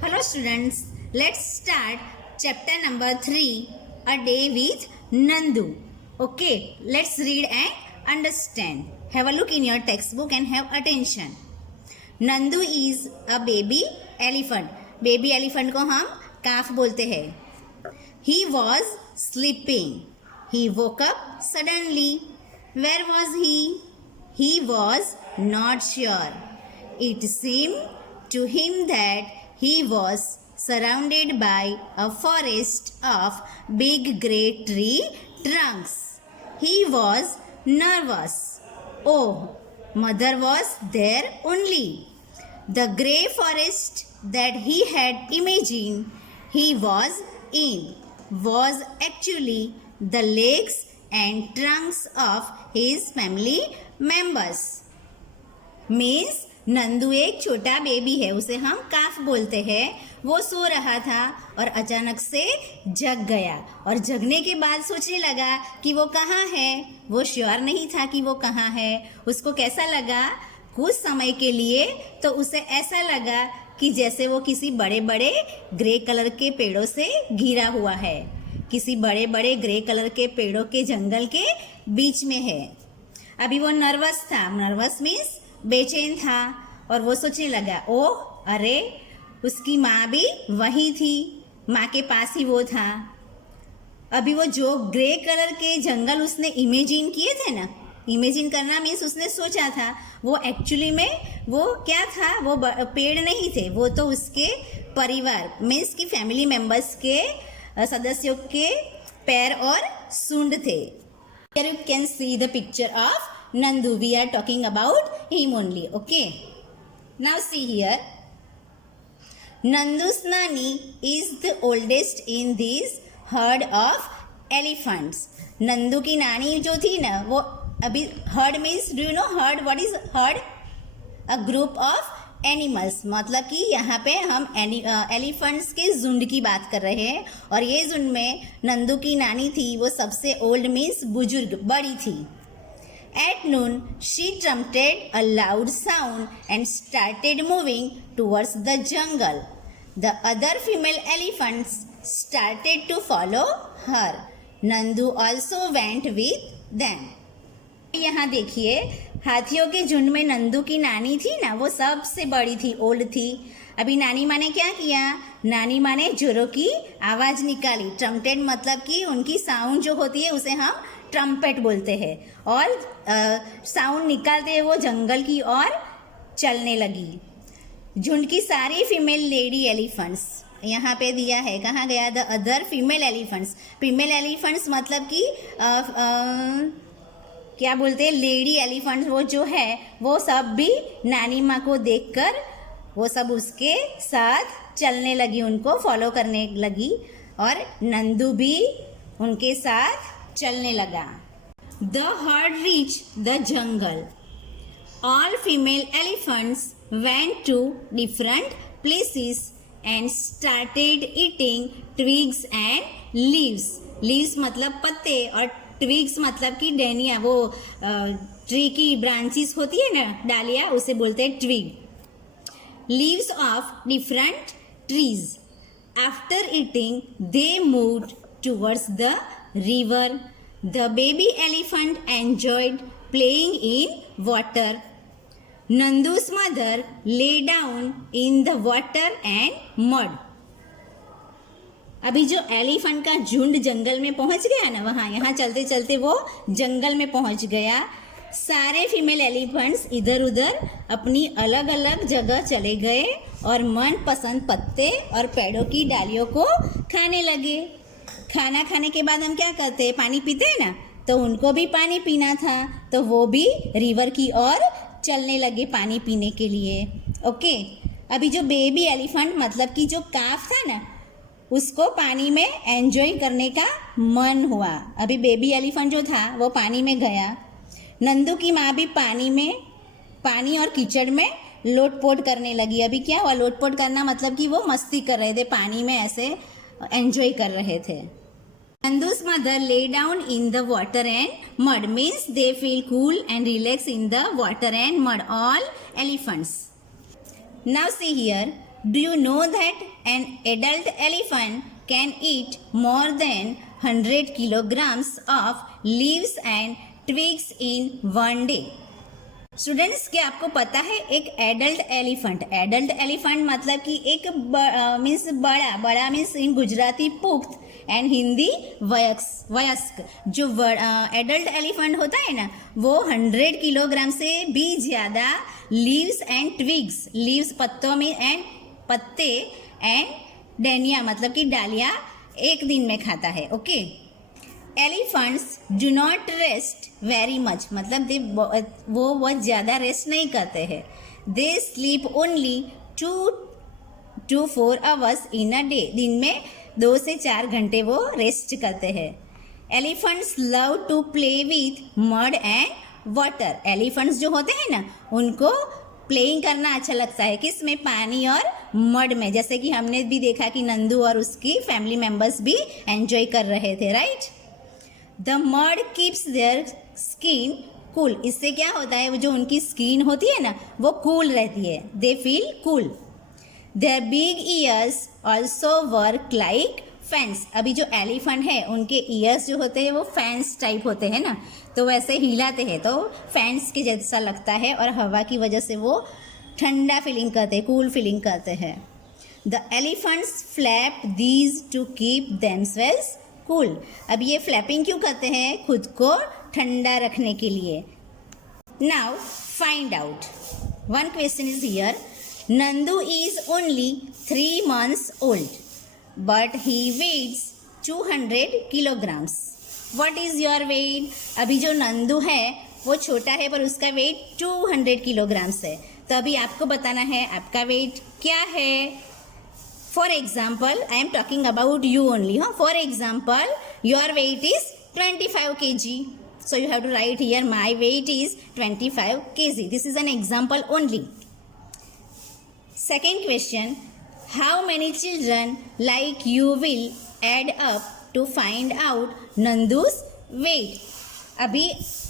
Hello students, let's start chapter number 3, A Day with Nandu. Okay, let's read and understand. Have a look in your textbook and have attention. Nandu is a baby elephant. Baby elephant को हम काफ बोलते हैं. He was sleeping. He woke up suddenly. Where was he? He was not sure. It seemed to him that he was surrounded by a forest of big grey tree trunks. He was nervous. Oh, mother was there only. The grey forest that he had imagined he was in was actually the legs and trunks of his family members. Means Nandu एक छोटा baby है, उसे हम काफ बोलते हैं. वो सो रहा था और अचानक से जग गया और जगने के बाद सोचने लगा कि वो कहाँ है. वो श्योर नहीं था कि वो कहाँ है. उसको कैसा लगा? कुछ समय के लिए तो उसे ऐसा लगा कि जैसे वो किसी बड़े बड़े ग्रे कलर के पेड़ों से घिरा हुआ है, किसी बड़े बड़े ग्रे कलर के पेड़ों के जंगल के बीच में है. अभी वो नर्वस था. नर्वस मीन्स बेचैन था और वो सोचने लगा, ओह अरे उसकी माँ भी वहीं थी, माँ के पास ही वो था. अभी वो जो ग्रे कलर के जंगल उसने इमेजिन किए थे ना, इमेजिन करना मीन्स उसने सोचा था, वो एक्चुअली में वो क्या था? वो पेड़ नहीं थे, वो तो उसके परिवार मीन्स की फैमिली मेंबर्स के सदस्यों के पैर और सूंड थे. Here you can see the picture of Nandu. We are talking about him only. Okay. Now see here. Nandu's Nani is the oldest in this herd of elephants. Nandu की नानी जो थी ना, वो अभी heard means, do you know heard? What is heard? A group of animals. मतलब कि यहाँ पे हम एलिफेंट्स के झुंड की बात कर रहे हैं और ये झुंड में नंदू की नानी थी, वो सबसे ओल्ड मीन्स बुजुर्ग, बड़ी थी. At noon, she trumpeted a loud sound and started moving towards the jungle. The other female elephants started to follow her. Nandu also went with them. यहाँ देखिए, हाथियों के झुंड में नंदू की नानी थी ना, वो सबसे बड़ी थी, ओल्ड थी. अभी नानी माँ ने क्या किया? नानी माँ ने जोरों की आवाज़ निकाली. ट्रम्पेट मतलब कि उनकी साउंड जो होती है उसे हम ट्रम्पेट बोलते हैं. और साउंड निकालते हुए वो जंगल की ओर चलने लगी. झुंड की सारी फीमेल लेडी एलिफेंट्स यहाँ पे दिया है. कहाँ गया? The other female elephants. Female elephants मतलब कि क्या बोलते हैं, लेडी एलिफेंट्स. वो जो है वो सब भी नानी माँ को देखकर वो सब उसके साथ चलने लगी, उनको फॉलो करने लगी और नंदू भी उनके साथ चलने लगा. The herd reached the jungle. All female elephants went to different places and started eating twigs and leaves. Leaves मतलब पत्ते और twigs मतलब कि डैनिया, वो ट्री की ब्रांचेस होती है ना, डालिया, उसे बोलते हैं twig. Leaves of different trees. After eating, they moved towards the river. The baby elephant enjoyed playing in water. Nandu's mother lay down in the water and mud. अभी जो एलिफेंट का झुंड जंगल में पहुंच गया ना, वहाँ यहाँ चलते चलते वो जंगल में पहुंच गया. सारे फीमेल एलिफेंट्स इधर उधर अपनी अलग अलग जगह चले गए और मनपसंद पत्ते और पेड़ों की डालियों को खाने लगे. खाना खाने के बाद हम क्या करते हैं? पानी पीते हैं ना, तो उनको भी पानी पीना था, तो वो भी रिवर की ओर चलने लगे पानी पीने के लिए. ओके. अभी जो बेबी एलिफेंट मतलब कि जो काफ था ना, उसको पानी में एंजॉय करने का मन हुआ. अभी बेबी एलिफेंट जो था वो पानी में गया. नंदू की माँ भी पानी और कीचड़ में लोटपोट करने लगी. अभी क्या हुआ? लोटपोट करना मतलब कि वो मस्ती कर रहे थे, पानी में ऐसे एंजॉय कर रहे थे. Nandu's mother lay down in the water and mud means they feel cool and relax in the water and mud. All elephants. Now see here, Do you know that an adult elephant can eat more than 100 kilograms of leaves and twigs in one day? Students, क्या आपको पता है एक adult elephant मतलब कि एक means बड़ा means in Gujarati पुख्त एंड हिंदी वयस्क। जो एडल्ट एलिफेंट होता है ना, वो 100 किलोग्राम से भी ज़्यादा लीव्स एंड ट्विग्स, लीव्स पत्तों में एंड पत्ते एंड डैनिया मतलब कि डालियाँ एक दिन में खाता है। Okay, elephants do not rest very much मतलब वो बहुत ज़्यादा रेस्ट नहीं करते हैं। They sleep only 2 to 4 hours in a day. दिन में 2 से 4 घंटे वो रेस्ट करते हैं। Elephants love to play with mud and water. Elephants जो होते हैं ना, उनको प्लेइंग करना अच्छा लगता है, किस में? पानी और मड में। जैसे कि हमने भी देखा कि नंदू और उसकी फैमिली मेम्बर्स भी एंजॉय कर रहे थे, right? The mud keeps their skin cool. इससे क्या होता है, वो जो उनकी स्किन होती है ना, वो कूल रहती है। They feel cool. Their big ears also work like fans. अभी जो एलिफेंट है, उनके ईयर्स जो होते हैं वो फैंस टाइप होते हैं ना, तो वैसे हिलाते हैं तो फैंस के जैसा लगता है, और हवा की वजह से वो ठंडा फीलिंग करते हैं, कूल फीलिंग करते हैं। The elephants flap these two keep themselves cool. अब ये फ्लैपिंग क्यों करते हैं? खुद को ठंडा रखने के लिए। Now find out. One question is here. Nandu is only 3 months old, but he weighs 200 kilograms. What is your weight? अभी जो नंदू है वो छोटा है, पर उसका वेट 200 किलोग्राम्स है। तो अभी आपको बताना है आपका वेट क्या है। For example, I am talking about you only. For example, your weight is 25 kg. So you have to write here, my weight is 25 kg. This is an example only. Second question, how many children like you will add up to find out Nandu's weight? अभी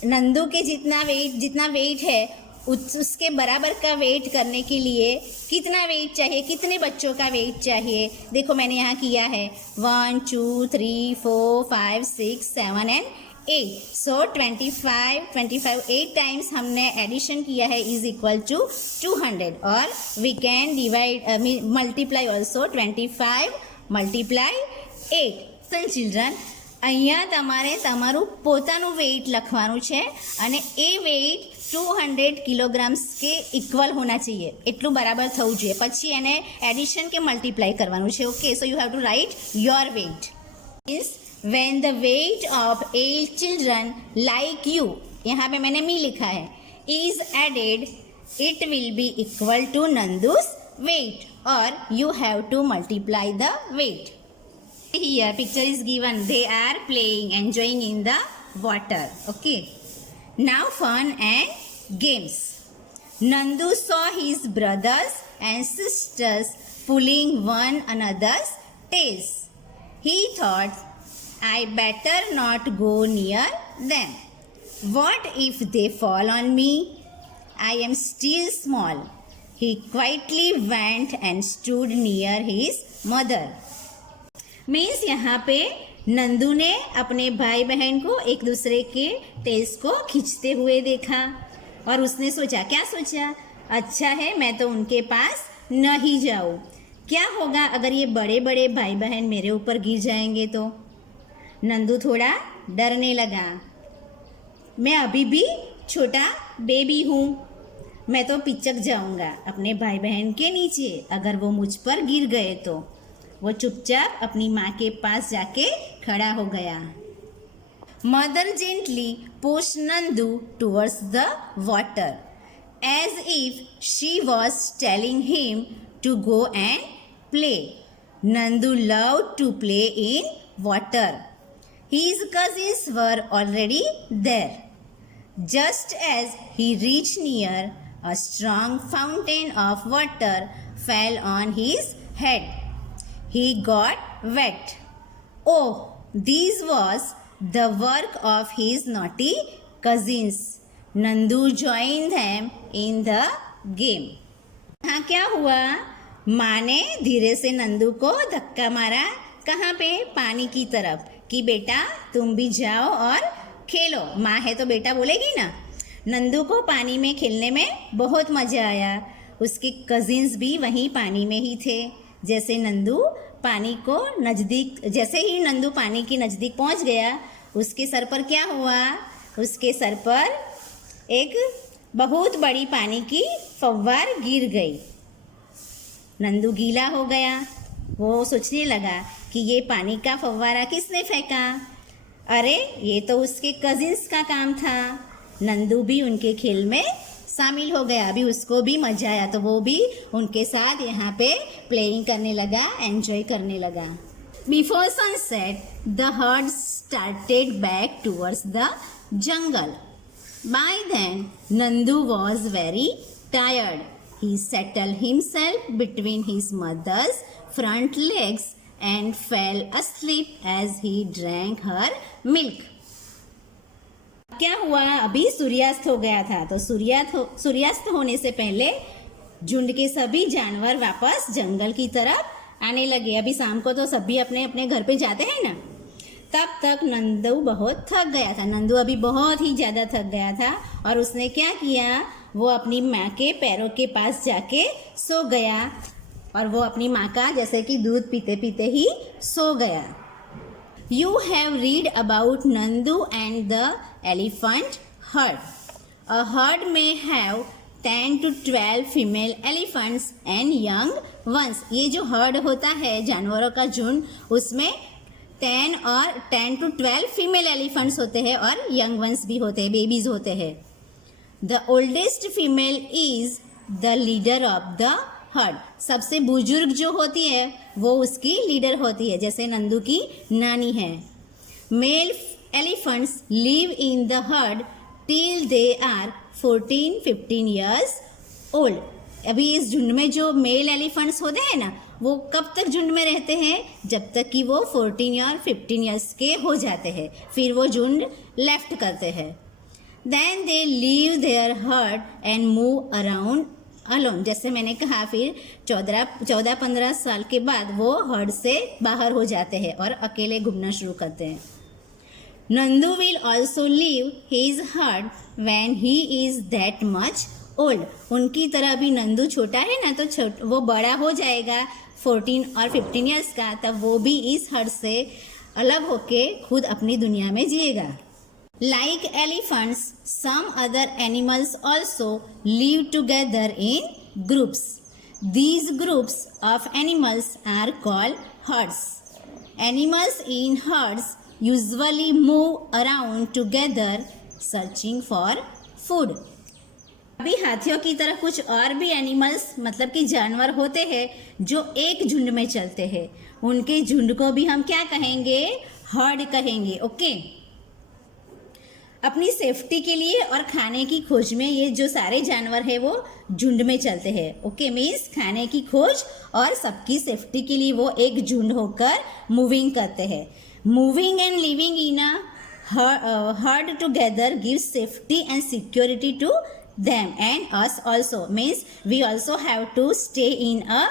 नंदू के जितना wait है, उसके बराबर का wait करने के लिए कितना वेट चाहिए, कितने बच्चों का वेट चाहिए? देखो मैंने यहाँ किया है 1 2 3 4 5 6 7 and 8। सो 25 8 टाइम्स हमने एडिशन किया है इज इक्वल टू 200, और we can divide multiply also 25 × 8। So children, અહીંયા તમારું પોતાનું વેઇટ લખવાનું છે, અને એ વેઇટ 200 કિલોગ્રામ્સ કે ઇક્વલ હોના चाहिए, એટલું બરાબર થવું જોઈએ. પછી એને એડિશન કે મલ્ટીપ્લાય કરવાનું છે. Okay, so you have to write your weight. Is when the weight of 8 children like you, यहाँ पे मैंने मी लिखा है, is added, it will be equal to Nandu's weight, or you have to multiply the weight. Here picture is given, they are playing, enjoying in the water. Okay, now fun and games. Nandu saw his brothers and sisters pulling one another's tails. He thought, I better not go near them. What if they fall on me? I am still small. He quietly went and stood near his mother. Means यहाँ पे नंदू ने अपने भाई बहन को एक दूसरे के टेल्स को खींचते हुए देखा, और उसने सोचा, क्या सोचा? अच्छा है, मैं तो उनके पास नहीं जाऊँ, क्या होगा अगर ये बड़े बड़े भाई बहन मेरे ऊपर गिर जाएंगे तो? नंदू थोड़ा डरने लगा, मैं अभी भी छोटा बेबी हूँ, मैं तो पिचक जाऊँगा अपने भाई बहन के नीचे अगर वो मुझ पर गिर गए तो। वो चुपचाप अपनी माँ के पास जाके खड़ा हो गया. Mother gently push Nandu towards the water as if she was telling him to go and play. Nandu loved to play in water. His cousins were already there. Just as he reached near, a strong fountain of water fell on his head. He got wet. Oh, this was the work of his naughty cousins. Nandu joined them in the game. हाँ, क्या हुआ? माँ ने धीरे से नंदू को धक्का मारा। कहाँ पे? पानी की तरफ, कि बेटा तुम भी जाओ और खेलो। माँ है तो बेटा बोलेगी ना। नंदू को पानी में खेलने में बहुत मज़ा आया। उसके कजिन्स भी वहीं पानी में ही थे। जैसे ही नंदू पानी के नज़दीक पहुंच गया, उसके सर पर क्या हुआ? उसके सर पर एक बहुत बड़ी पानी की फव्वार गिर गई। नंदू गीला हो गया। वो सोचने लगा कि ये पानी का फव्वारा किसने फेंका? अरे ये तो उसके कजिन्स का काम था। नंदू भी उनके खेल में शामिल हो गया। अभी उसको भी मजा आया तो वो भी उनके साथ यहाँ पे प्लेइंग करने लगा, एंजॉय करने लगा। Before sunset the herd started back towards the jungle. By then Nandu was very tired. He settled himself between his mother's front legs and fell asleep as he drank her milk. क्या हुआ? अभी सूर्यास्त हो गया था, तो सूर्यास्त होने से पहले झुंड के सभी जानवर वापस जंगल की तरफ आने लगे। अभी शाम को तो सभी अपने अपने घर पे जाते हैं ना। तब तक नंदू बहुत थक गया था। नंदू अभी बहुत ही ज़्यादा थक गया था और उसने क्या किया? वो अपनी माँ के पैरों के पास जाके सो गया और वो अपनी माँ का जैसे कि दूध पीते पीते ही सो गया। You have read about Nandu and the elephant herd. A herd may have 10 to 12 female elephants and young ones. ये जो हर्ड होता है जानवरों का झुंड, उसमें 10 to 12 फीमेल एलिफेंट्स होते हैं और यंग वंस भी होते हैं, बेबीज होते हैं। The oldest female is the leader of the heard. सबसे बुजुर्ग जो होती है वो उसकी लीडर होती है, जैसे नंदू की नानी है। Male elephants live in the herd till they are 14-15 years old. अभी इस झुंड में जो मेल एलिफेंट्स होते हैं ना, वो कब तक झुंड में रहते हैं? जब तक कि वो 14 या 15 ईयर्स के हो जाते हैं, फिर वो झुंड लेफ्ट करते हैं। Then they leave their herd and move around alone. जैसे मैंने कहा, फिर 14-15 साल के बाद वो हर्ड से बाहर हो जाते हैं और अकेले घूमना शुरू करते हैं। Nandu will also leave his heard when he is that much old. उनकी तरह भी नंदू छोटा है ना, तो वो बड़ा हो जाएगा 14 और 15 ईयर्स का, तब वो भी इस हर्ड से अलग होके खुद अपनी दुनिया में जिएगा। Like elephants, some other animals also live together in groups. These groups of animals are called herds. Animals in herds usually move around together searching for food. अभी हाथियों की तरह कुछ और भी एनिमल्स मतलब कि जानवर होते हैं जो एक झुंड में चलते हैं। उनके झुंड को भी हम क्या कहेंगे? हर्ड कहेंगे। ओके। अपनी सेफ्टी के लिए और खाने की खोज में ये जो सारे जानवर है वो झुंड में चलते हैं। ओके, मीन्स खाने की खोज और सबकी सेफ्टी के लिए वो एक झुंड होकर मूविंग करते हैं। Moving and living in a herd together gives safety and security to them and us also, means we also have to stay in a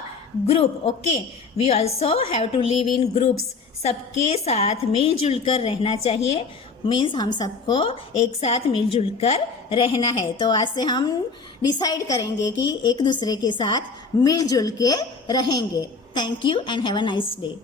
group. Okay, we also have to live in groups. सबके साथ मिलजुल कर रहना चाहिए, means हम सबको एक साथ मिलजुल कर रहना है। तो आज से हम डिसाइड करेंगे कि एक दूसरे के साथ मिलजुल के रहेंगे। Thank you and have a nice day.